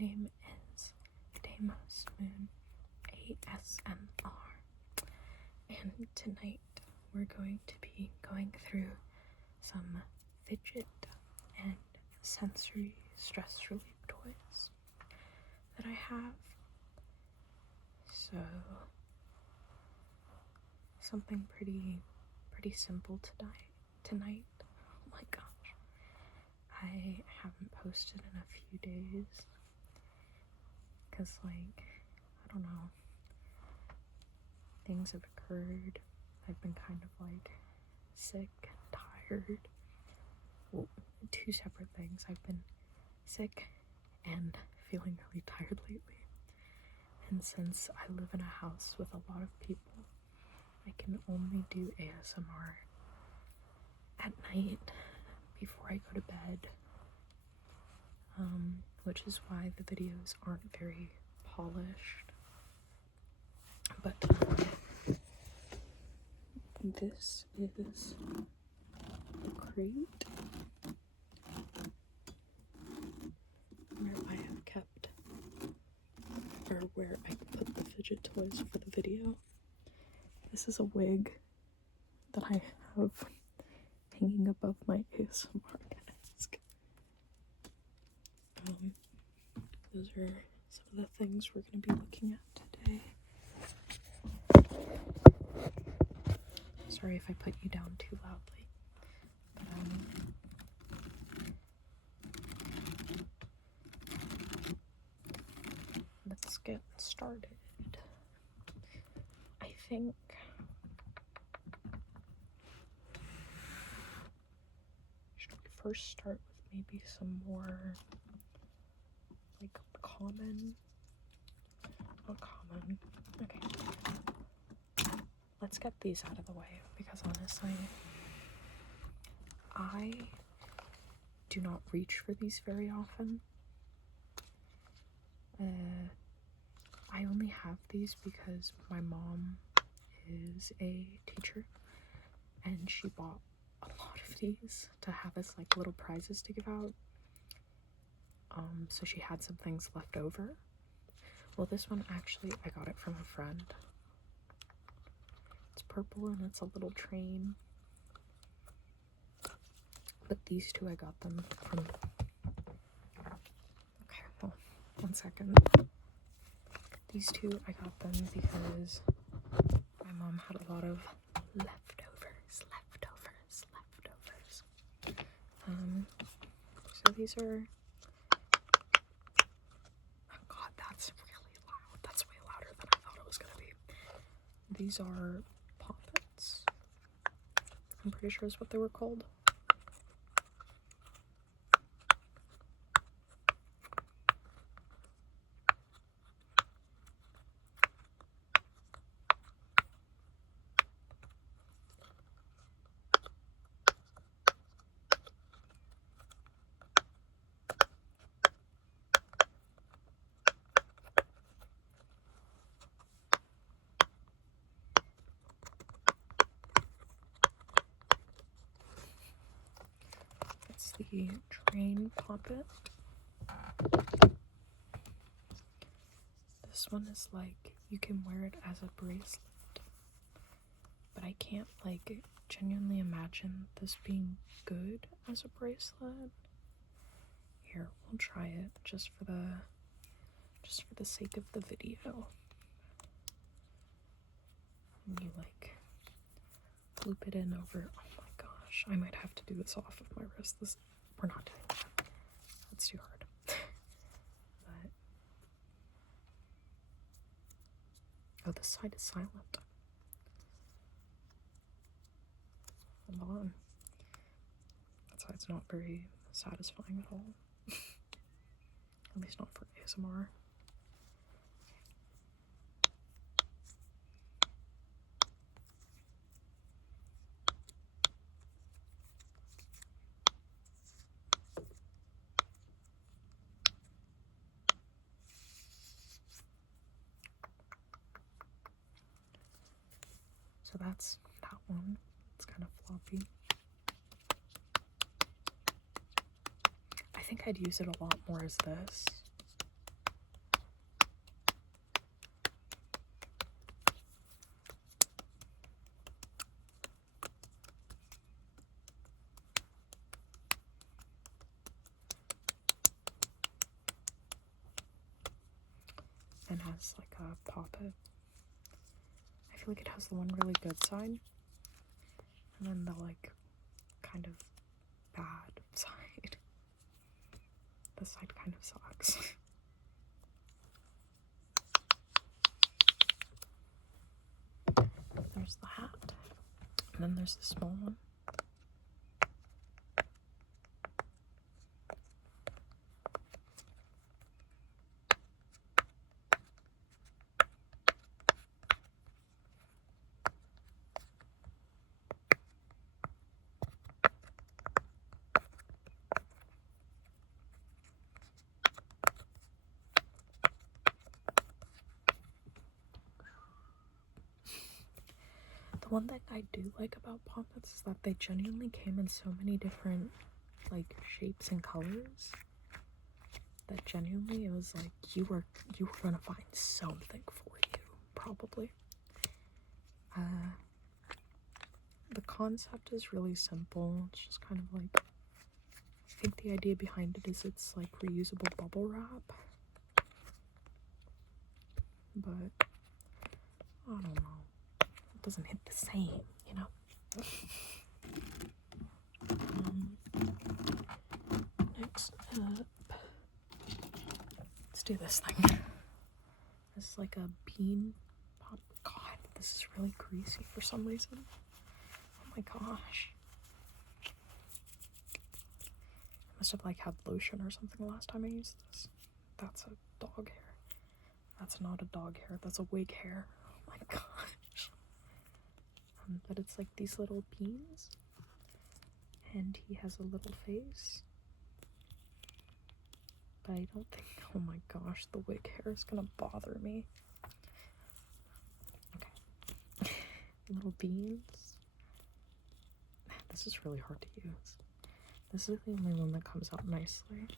name is Deimos Moon ASMR, and tonight we're going to be going through some fidget and sensory stress relief toys that I have. So something pretty simple tonight. Oh my gosh, I haven't posted in a few days because, like, I don't know, things have occurred. I've been kind of like sick, tired. Well, two separate things. I've been sick and feeling really tired lately. And since I live in a house with a lot of people, I can only do ASMR at night before I go to bed, which is why the videos aren't very polished. But this is the crate where I have kept, or where I put the fidget toys for the video. This is a wig that I have hanging above my ASMR desk. Those are some of the things we're going to be looking at today. Sorry if I put you down too loudly. Let's get started. I think should we first start with maybe some more like common? Not common. Okay. Let's get these out of the way because honestly, I do not reach for these very often. I only have these because my mom is a teacher and she bought a lot of these to have as like little prizes to give out. So she had some things left over. Well, this one actually, I got it from a friend. It's purple and it's a little train. But these two, I got them from... Okay, well, 1 second. These two, I got them because my mom had a lot of leftovers. So these are... Oh god, that's really loud. That's way louder than I thought it was gonna be. These are poppets. I'm pretty sure is what they were called. It's the train poppet. This one is like, you can wear it as a bracelet, but I can't like genuinely imagine this being good as a bracelet. Here, we'll try it just for the sake of the video. And you like loop it in over. Oh my gosh, I might have to do this off of my wrist. We're not doing that. That's too hard. But oh, this side is silent. Hold on. That side's not very satisfying at all. At least not for ASMR. So that's that one. It's kind of floppy. I think I'd use it a lot more as this. and has like a poppet. I feel like it has the one really good side, and then the like kind of bad side. This side kind of sucks. There's the hat, and then there's the small one. One thing I do like about poppets is that they genuinely came in so many different like shapes and colors that genuinely it was like you were gonna find something for you, probably. The concept is really simple. It's just kind of like, I think the idea behind it is it's like reusable bubble wrap, but I don't know. Doesn't hit the same, you know. Next up, let's do this thing. This is like a bean pop. God, this is really greasy for some reason. Oh my gosh. I must have like had lotion or something the last time I used this. That's a dog hair. That's not a dog hair, that's a wig hair. Oh my gosh. But it's like these little beans, and he has a little face, but I don't think, oh my gosh, the wig hair is gonna bother me. Okay. Little beans. This is really hard to use. This is the only one that comes out nicely.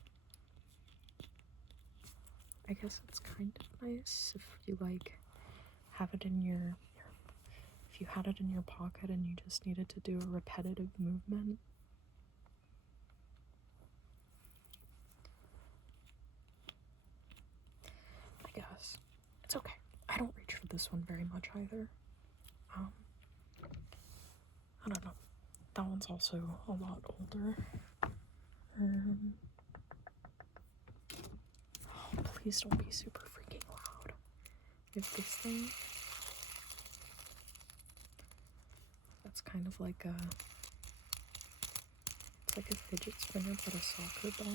I guess it's kind of nice if you like have it in your if you had it in your pocket and you just needed to do a repetitive movement. I guess. It's okay. I don't reach for this one very much either. I don't know. That one's also a lot older. Oh, please don't be super freaking loud. We have this thing. That's kind of like it's like a fidget spinner but a soccer ball.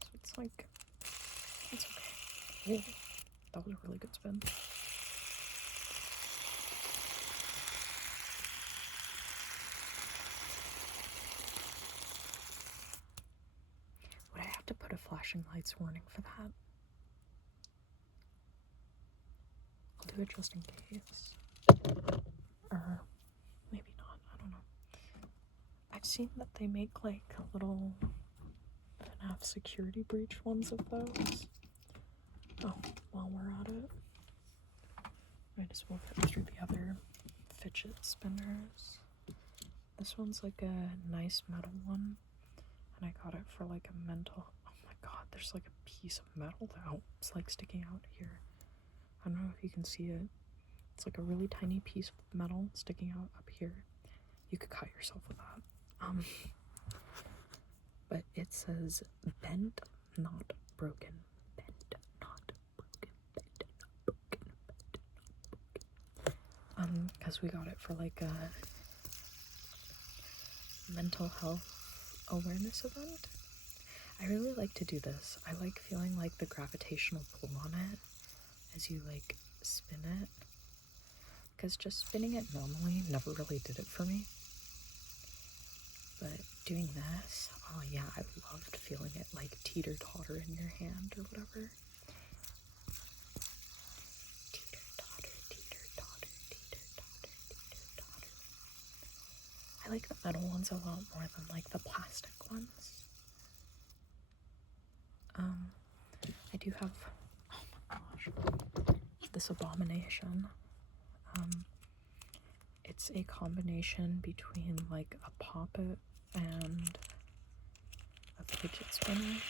So it's like, it's okay. Ooh, that was a really good spin. Would I have to put a flashing lights warning for that? I'll do it just in case. Or maybe not, I don't know. I've seen that they make like little FNAF security breach ones of those. Oh, while we're at it, might as well get through the other fidget spinners. This one's like a nice metal one, and I got it for like a mental. Oh my god, there's like a piece of metal it's like sticking out here. I don't know if you can see it. It's like a really tiny piece of metal sticking out up here. You could cut yourself with that. But it says bent, not broken. Bent, not broken. Bent, not broken. Bent, not broken. Because we got it for like a mental health awareness event. I really like to do this. I like feeling like the gravitational pull on it as you like spin it. Because just spinning it normally never really did it for me. But doing this, oh yeah, I loved feeling it like teeter-totter in your hand or whatever. Teeter-totter, teeter-totter, teeter-totter, teeter-totter. I like the metal ones a lot more than like the plastic ones. I do have, oh my gosh, this abomination. It's a combination between like a poppet and a fidget spinner.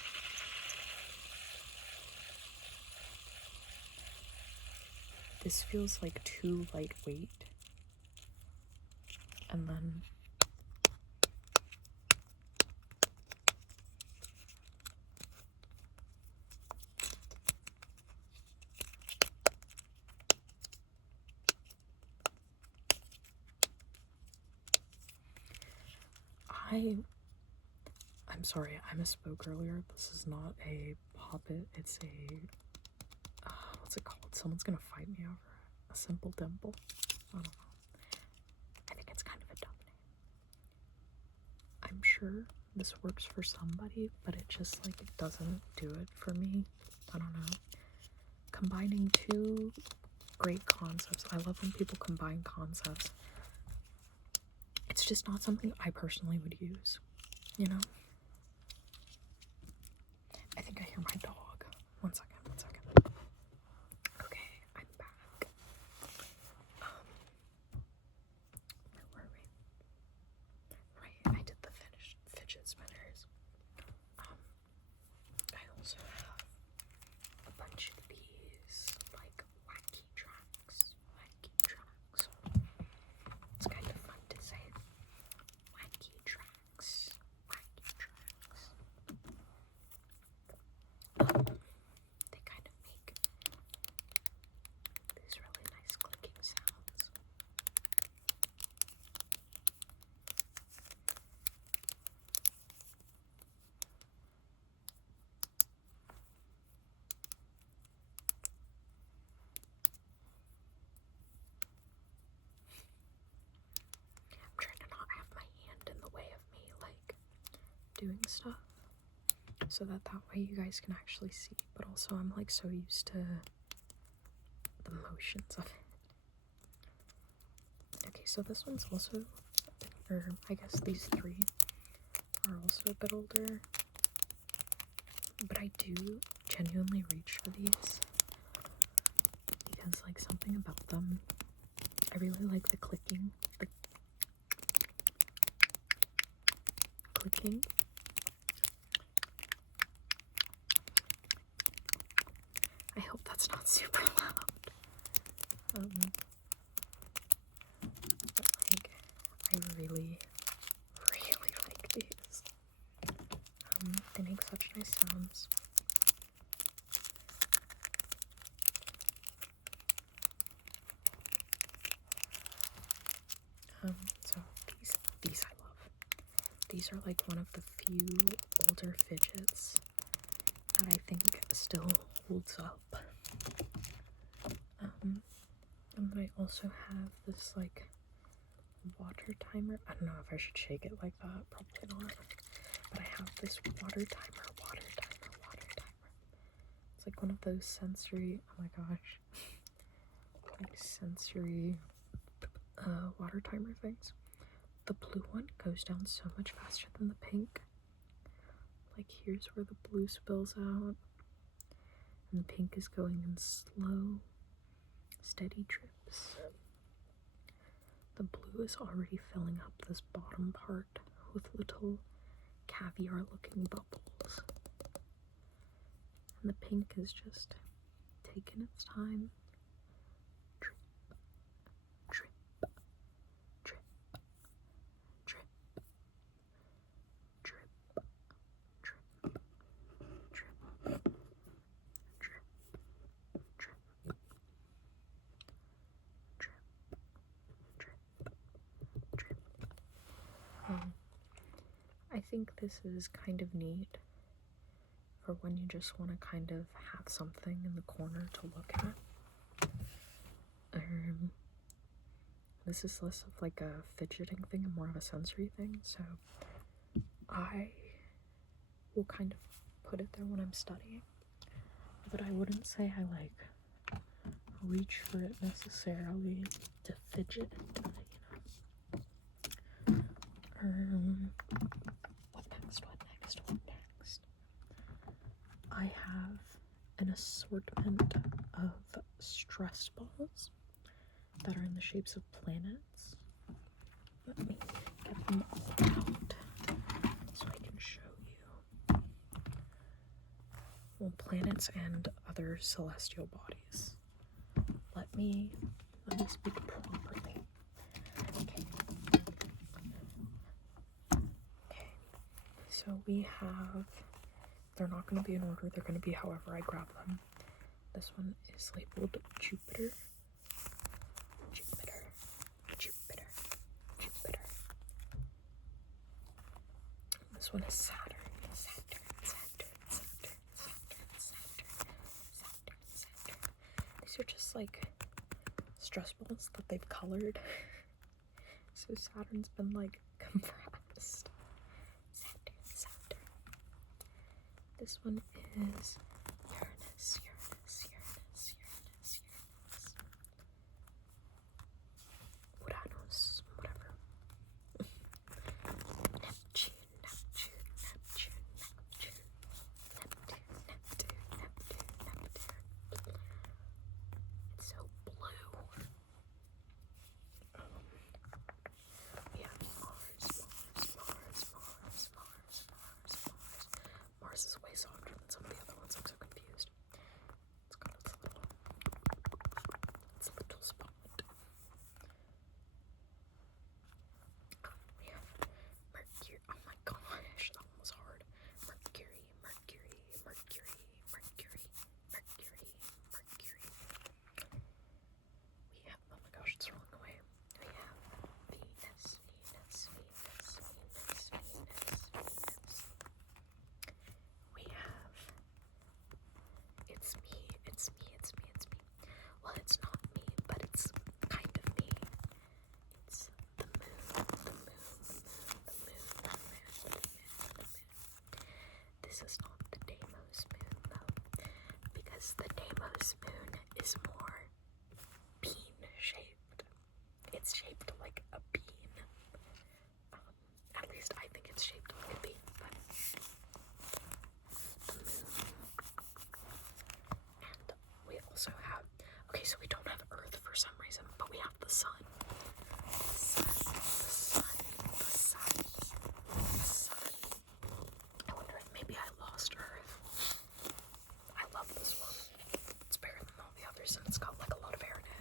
This feels like too lightweight. And then I'm sorry, I misspoke earlier. This is not a poppet, it's a, what's it called? Someone's gonna fight me over it. A simple dimple? I don't know. I think it's kind of a dumb name. I'm sure this works for somebody, but it just, like, it doesn't do it for me. I don't know. Combining two great concepts. I love when people combine concepts. It's just not something I personally would use, you know? I think I hear my dog. One second. Okay, I'm back. Where were we? Right, I did the fidget spinners. I also have a bunch of these, like, wacky tracks. It's kind of fun to say. Wacky tracks. They kind of make these really nice clicking sounds. I'm trying to not have my hand in the way of me, like, doing stuff, so that way you guys can actually see, but also I'm like so used to the motions of it. Okay, so this one's also, or I guess these three are also a bit older, but I do genuinely reach for these because, like, something about them, I really like the clicking. I hope that's not super loud. But, like, I really like these. They make such nice sounds. So these I love. These are like one of the few older fidgets that I think still holds up. And then I also have this, like, water timer. I don't know if I should shake it like that, probably not. But I have this water timer. It's like one of those sensory, oh my gosh, like sensory water timer things. The blue one goes down so much faster than the pink. Like, here's where the blue spills out, and the pink is going in slow, steady drips. The blue is already filling up this bottom part with little caviar-looking bubbles, and the pink is just taking its time. Drip, drip, drip, drip, drip, drip, drip, drip, drip, drip, drip. I think this is kind of neat for when you just want to kind of have something in the corner to look at. This is less of like a fidgeting thing and more of a sensory thing, so I will kind of put it there when I'm studying, but I wouldn't say I like reach for it necessarily to fidget it, you know. What next? I have an assortment of stress balls that are in the shapes of planets. Let me get them all out so I can show you. Well, planets and other celestial bodies. Let me speak properly. Okay. So we have, they're not going to be in order, they're going to be however I grab them. This one is labeled Jupiter. This one is Saturn. These are just like stress balls that they've colored. So Saturn's been like compressed. Saturn. This one is Uranus. Uranus, whatever. Neptune. It's so blue. Yeah, Mars is way softer than some of the other ones. I'm so confused. It's got its little spot. We have Mercury. Oh my gosh, that one was hard. Mercury. We have, oh my gosh, it's rolling away. We have Venus. We have, it's me. Well, it's not me, but it's kind of me. It's the moon. This is not the Deimos moon, though, because the Deimos moon is more bean-shaped. It's shaped like a bean. At least I think it's shaped like a bean, but the moon. And we also have, okay, so we don't have Earth for some reason, but we have the sun. I wonder if maybe I lost Earth. I love this one. It's bigger than all the others, and it's got like a lot of air in it.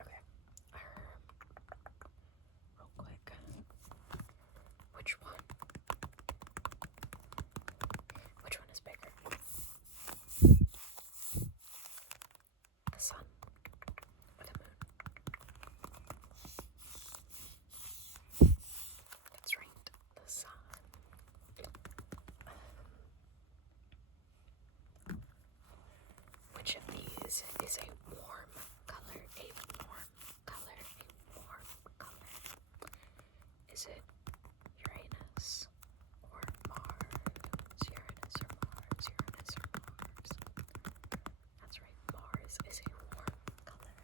Okay. Real quick. Which one is bigger? The sun or the moon? That's right, the sun. Which of these is a warm color? Is it Uranus or Mars? That's right, Mars is a warm color.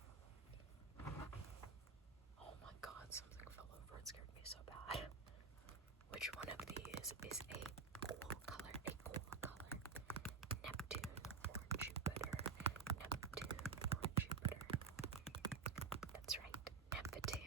Oh my god, something fell over. It scared me so bad. Which one of these is a cool color? Neptune or Jupiter? That's right, Neptune.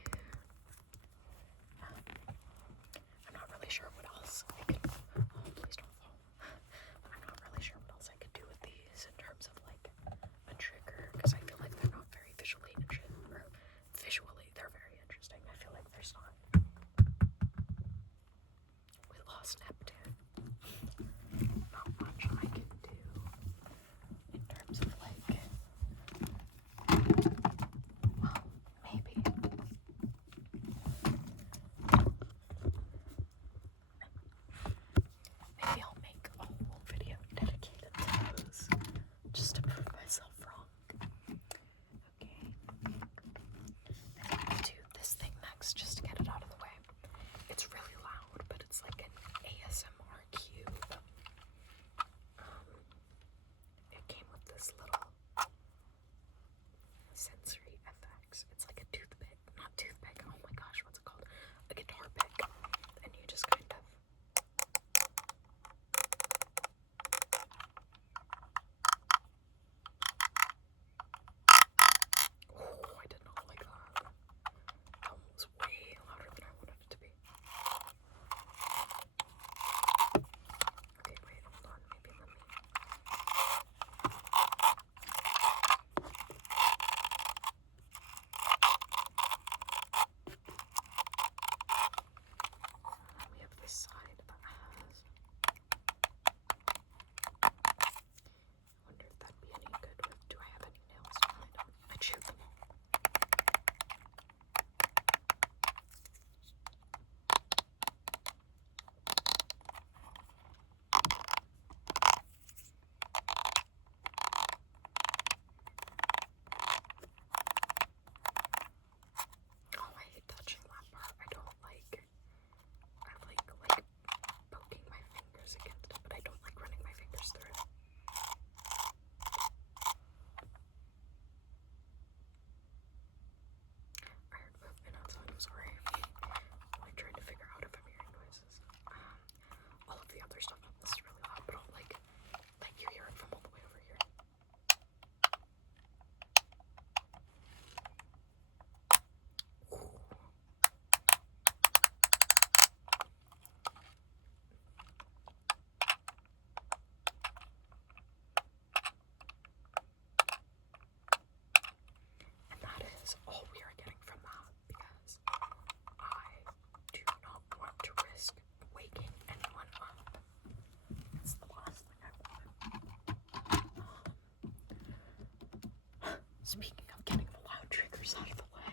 Speaking of getting the loud triggers out of the way,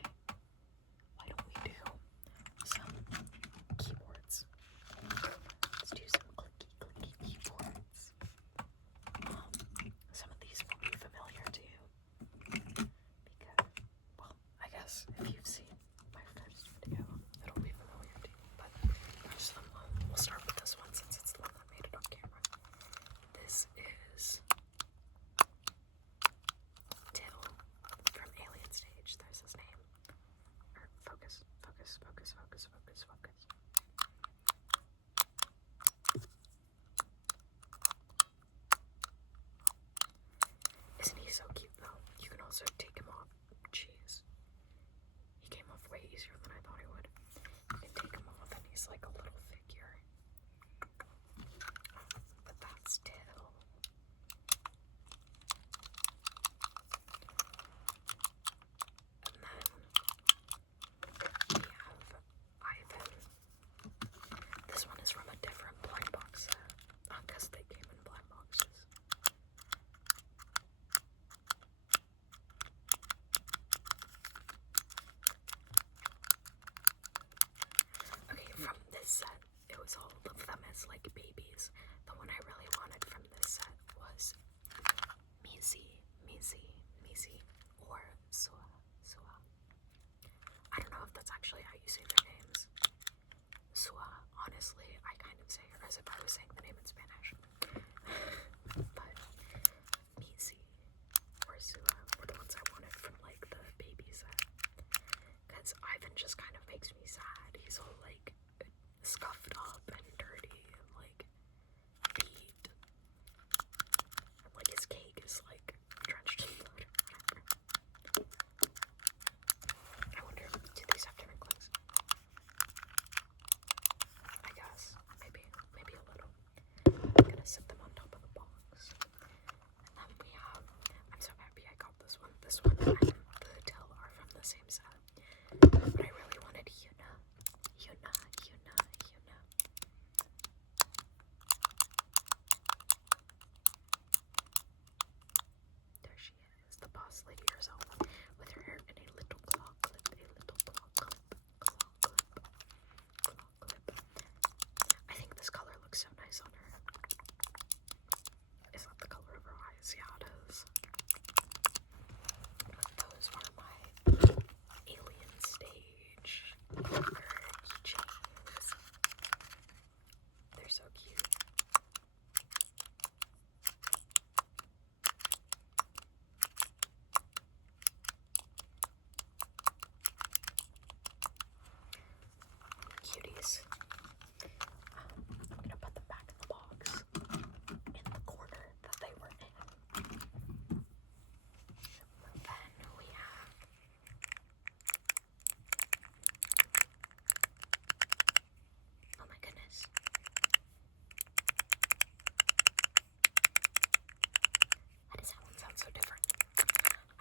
why don't we do some keyboards? Let's do some clicky keyboards. Some of these will be familiar to you because, well, I guess if you've seen my first video, it'll be familiar to you. But most of them, we'll start with this one since it's the one that made it on camera. This is Till from Alien Stage. There's his name. Focus. Isn't he so cute though? You can also take him off. Jeez. He came off way easier than I thought he would. You can take him off and he's like a little figure. But that's Till. And then we have Ivan. This one is from a different blind box set. Because they came in blind boxes. Okay, from this set, it was all of them as like babies. The one I really wanted from this set was Misi, or Sua. I don't know if that's actually how you say their names. Sua, honestly, I kind of say her as if I was saying the name in Spanish. But Misi or Sua were the ones I wanted from like the baby set. Because Ivan just kind of makes me sad. He's all like scuffed up and dirty and like beat. And like his cake is like drenched in blood or whatever. I wonder, do these have different clicks? I guess. Maybe a little. I'm gonna set them on top of the box. And then we have, I'm so happy I got this one. This one and the Till are from the same set. But I really wanted Yuna. There she is, the boss lady herself, with her hair in a little claw clip, I think this color looks so nice on her. Is that the color of her eyes? Yeah, it is. Those are my Alien Stage keychains. They're so cute. Cuties. I'm gonna put them back in the box in the corner that they were in. Then we have oh my goodness. Why does that one sound so different?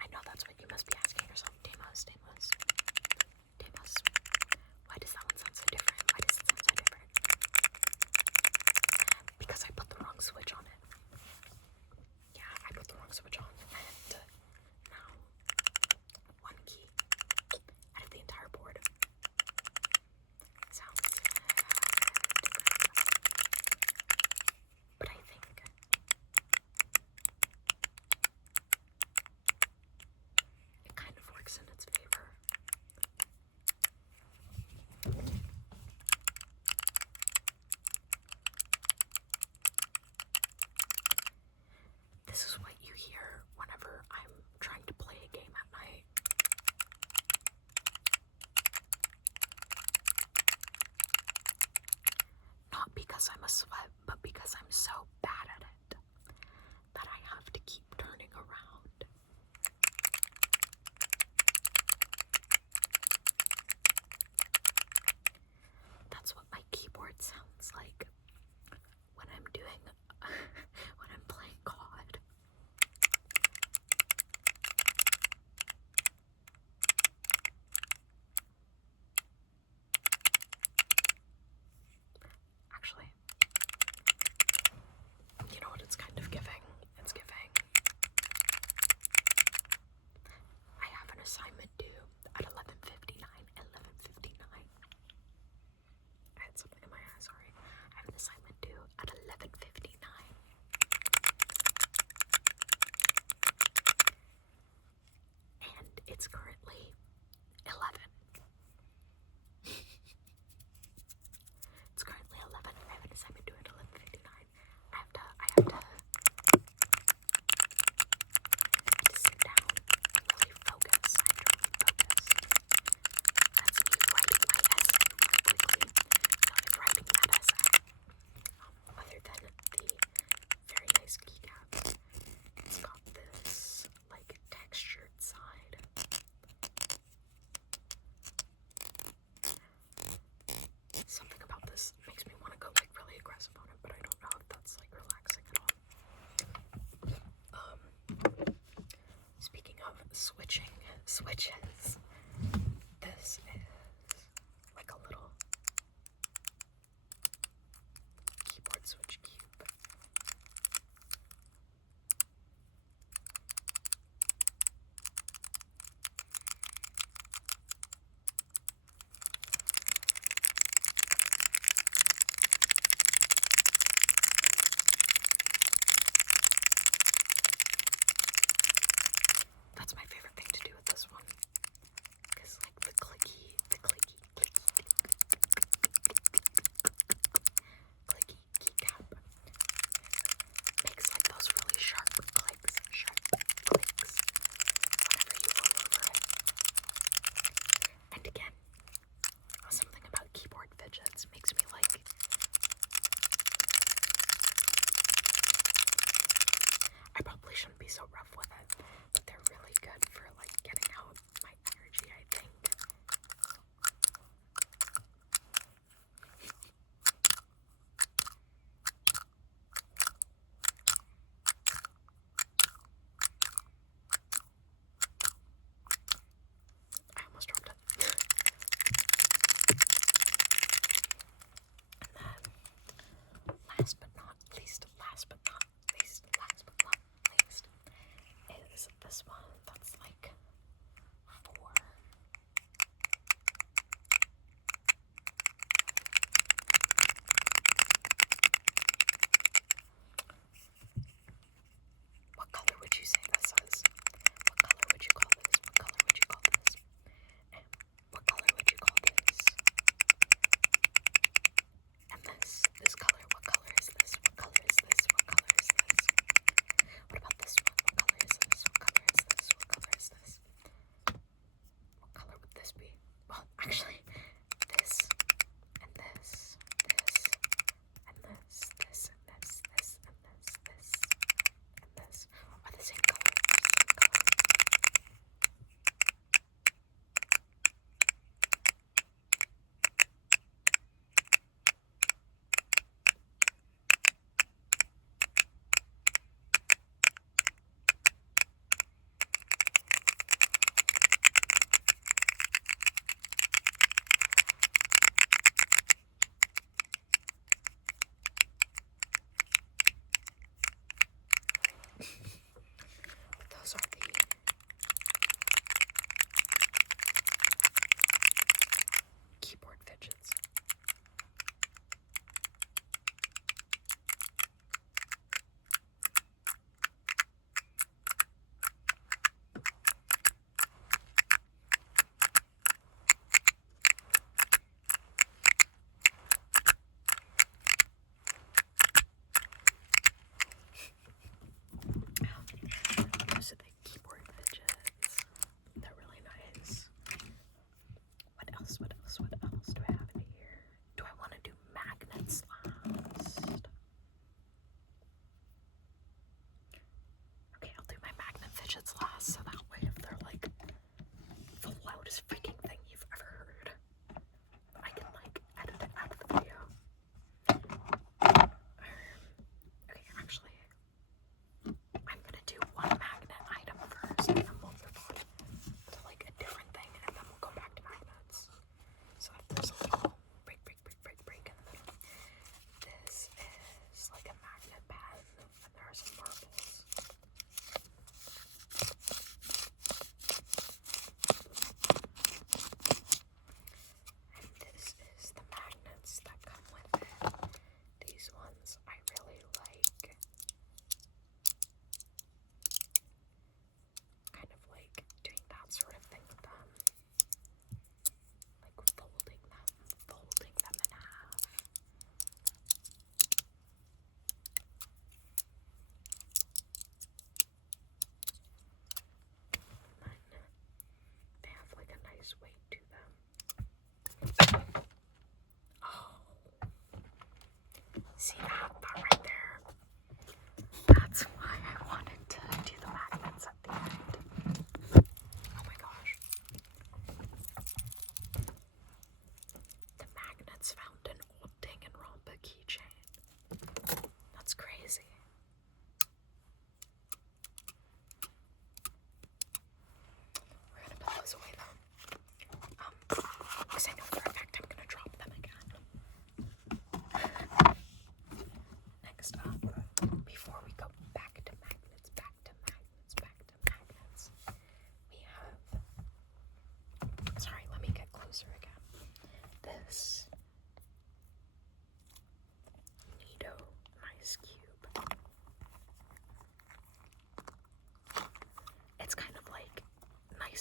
I know that's what you must be asking yourself. Deimos. Why does that one sound so different? Why does it sound so different? Because I put the wrong switch on it. Yeah, I put the wrong switch on. And now one key out of the entire board sounds different. But I think it kind of works in its favor. This is what you hear whenever I'm trying to play a game at night. Not because I'm a sweat, but because I'm so bad at it that I have to keep turning around. That's what my keyboard sounds like when I'm doing, when I'm playing COD. Actually, It's currently 11. It's currently 11. I have an assignment due at 11:59. I have to sit down and really focus. I have to really focus. That's me writing my essay really quickly. I'm writing that essay. Other than the very nice keycap, it's got this like textured side. Something about this makes me want to go like really aggressive on it, but I don't know if that's like relaxing at all. Speaking of switches, this is like a little keyboard switch cube. That's my favorite thing to do with this one, because like the clicky keycap makes like those really sharp clicks whenever you roll over it. And again, something about keyboard fidgets makes me like, I probably shouldn't be so rough with it, but they're really good for like getting out my energy, I think. I almost dropped it. And then, last but not least, is this one that's like 4. What color would you say this is? What color would you call this? What color would you call this? And what color would you call this? And this color, what color is this? What color is this? What color is this? What about this one? What color is this? What color is this?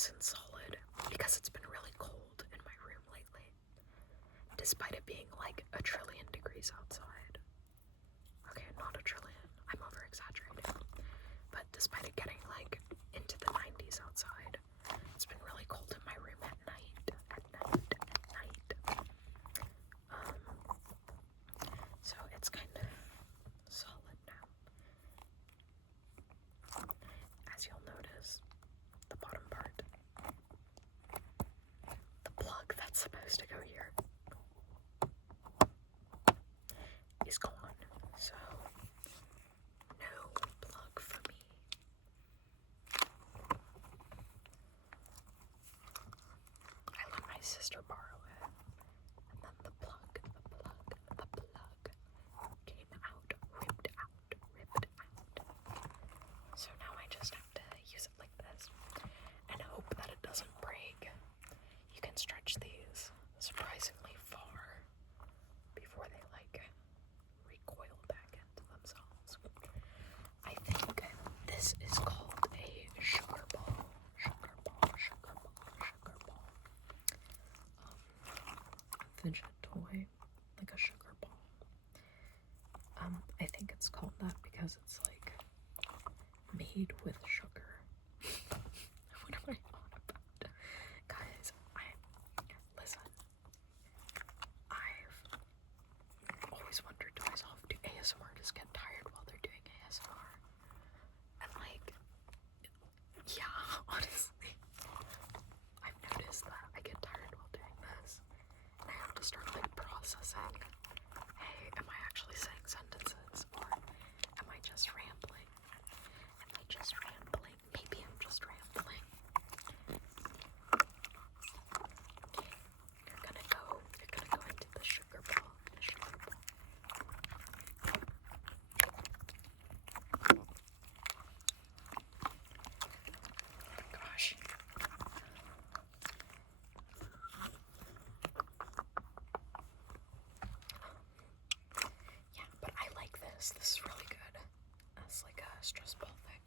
nice and solid because it's been really cold in my room lately, despite it being like 1,000,000,000,000 degrees outside. Okay, not 1,000,000,000,000, I'm over exaggerating, but despite it getting like into the 90s outside, it's been really cold in my room at night. So it's kind of solid now. As you'll notice, the bottom part, the plug that's supposed to go here, is gone. So no plug for me. I let my sister borrow it, and then the plug came out, ripped out. So now I just have to use it like this and hope that it doesn't break. You can stretch these surprisingly far before they like recoil back into themselves. I think this is called a sugar ball. Fidget toy, like a sugar ball. I think it's called that because it's like made with sugar. What am I on about? Guys, listen, I've always wondered to myself, do ASMR artists get tired while they're doing ASMR? And like, yeah, honestly, I've noticed that I get tired while doing this. And I have to start like processing, hey, am I actually saying sentences, or am I just rambling? Maybe I'm just rambling. You're gonna go into the sugar ball. Gosh. Yeah, but I like this. This is really good. It's like a stress ball thing.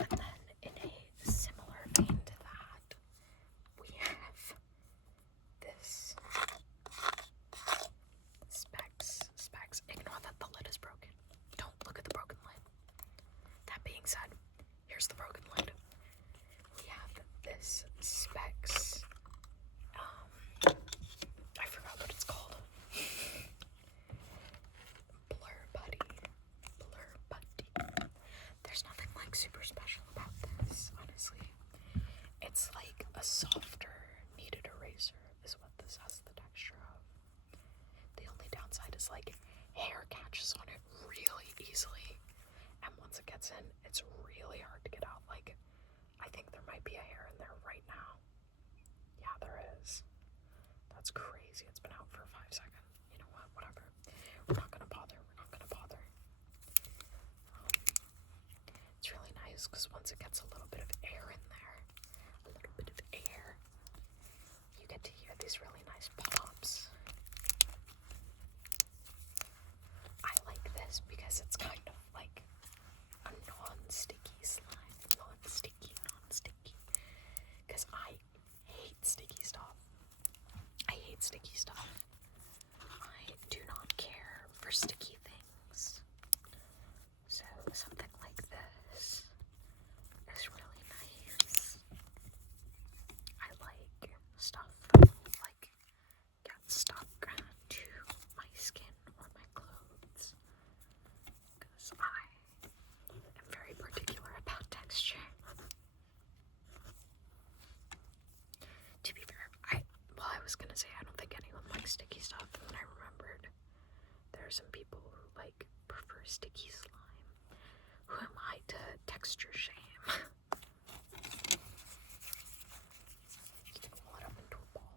And then in a similar vein to that, we have this specs. Ignore that the lid is broken. Don't look at the broken lid. That being said, here's the broken lid. We have this specs. I forgot what it's called. Blur Buddy. There's nothing like super special about this, honestly. It's like a softer kneaded eraser is what this has the texture of. The only downside is like hair catches on it really easily, and once it gets in, it's really hard to get out. Like, I think there might be a hair in there right now. Yeah, there is. That's crazy. It's been out for 5 seconds. You know what? Whatever. We're not gonna bother. It's really nice because once it gets a little bit of air in there, you get to hear these really nice pops. I like this because it's kind of like a non-sticky slime. Non-sticky. Because I hate sticky stuff. I do not care for sticky things. So something like this is really nice. I like stuff that like gets stuck to my skin or my clothes, because I am very particular about texture. To be fair, I was gonna say I don't think anyone likes sticky stuff, and then I remembered there are some people who like prefer sticky slime. Who am I to texture shame? You can roll it up into a ball.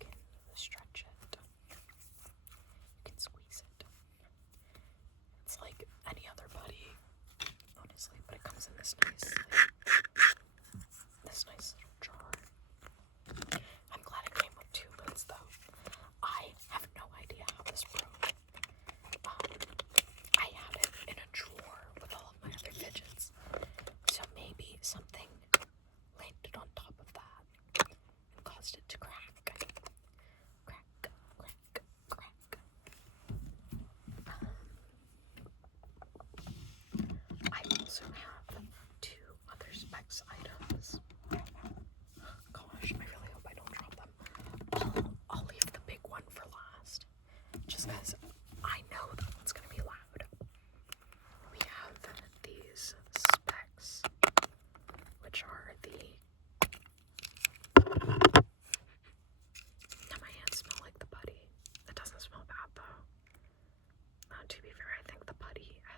You can stretch it. You can squeeze it. It's like any other buddy, honestly, but it comes in this nice little jar. I'm glad it came with 2 lids though. I have no idea how this broke. I had it in a drawer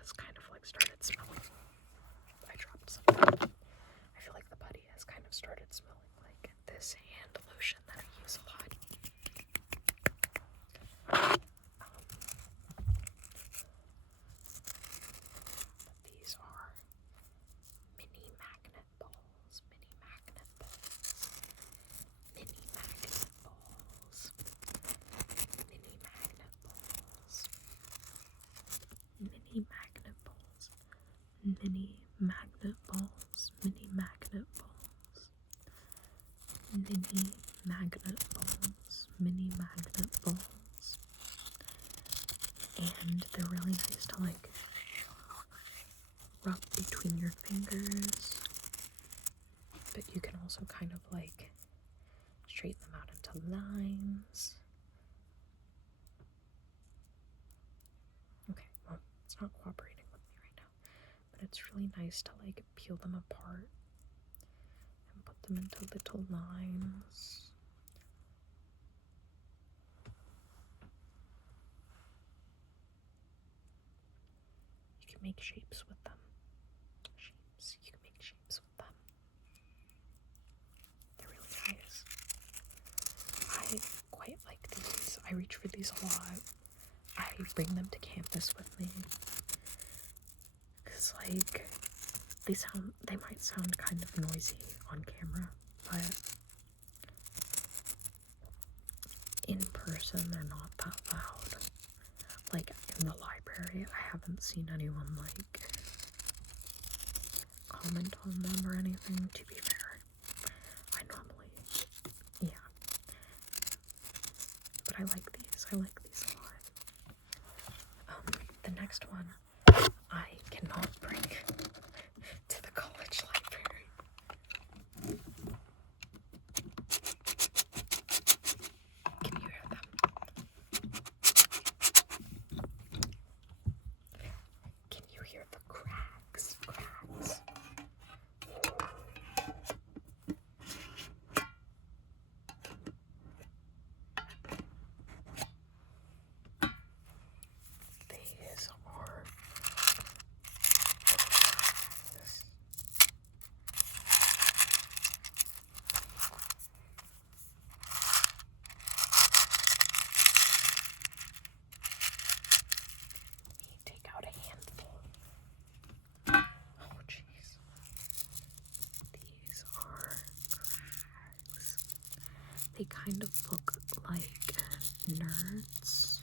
has kind of like started smelling. I dropped something. I feel like the putty has kind of started smelling like this hand lotion that I use a lot. These are mini magnet balls, mini magnet balls, mini magnet balls, mini magnet balls, mini magnet balls, mini magnet balls, mini magnet balls, mini magnet balls, mini magnet balls. And they're really nice to like rub between your fingers, but you can also kind of like straighten them out into lines. Okay, well, it's not cooperating with me right now, but it's really nice to like peel them apart and put them into little lines. You can make shapes with them. You can make shapes with them. They're really nice. I quite like these. I reach for these a lot. I bring them to campus with me. Cause like, they might sound kind of noisy on camera, but in person they're not that loud. Like in the library, I haven't seen anyone like comment on them or anything, to be fair. I normally, yeah. But I like these a lot. The next one I cannot bring to the college library. Can you hear them? Can you hear the cracks? These are take out a handful. Oh jeez. These are cracks. They kind of look like nerds.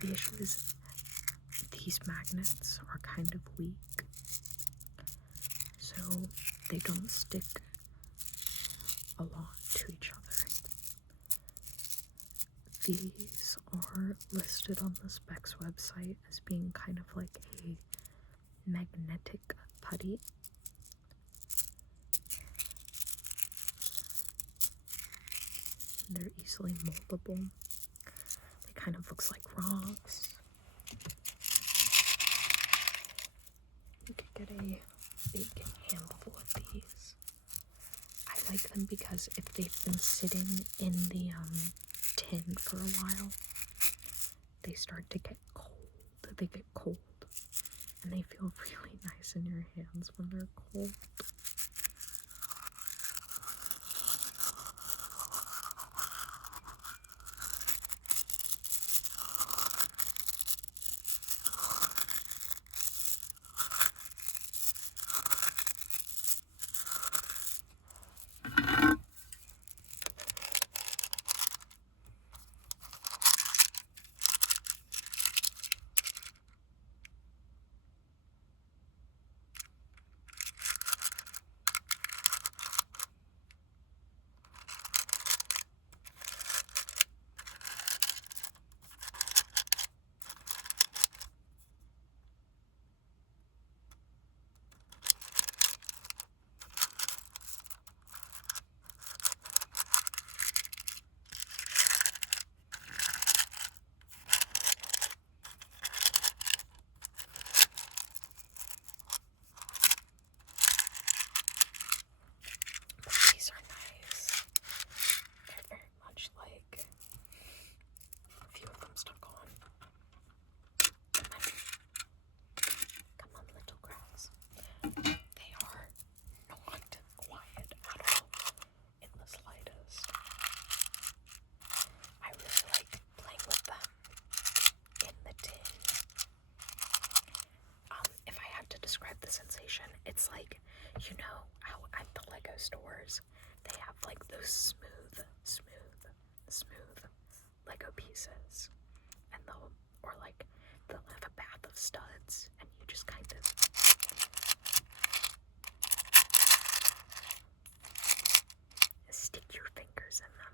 The issue is these magnets are kind of weak, so they don't stick a lot to each other. These are listed on the Specs website as being kind of like a magnetic putty. They're easily moldable. They kind of looks like rocks. You could get a big handful of these. I like them because if they've been sitting in the tin for a while, they start to get cold. They get cold, and they feel really nice in your hands when they're cold. stores, they have like those smooth Lego pieces, and they'll have a bath of studs, and you just kind of stick your fingers in them.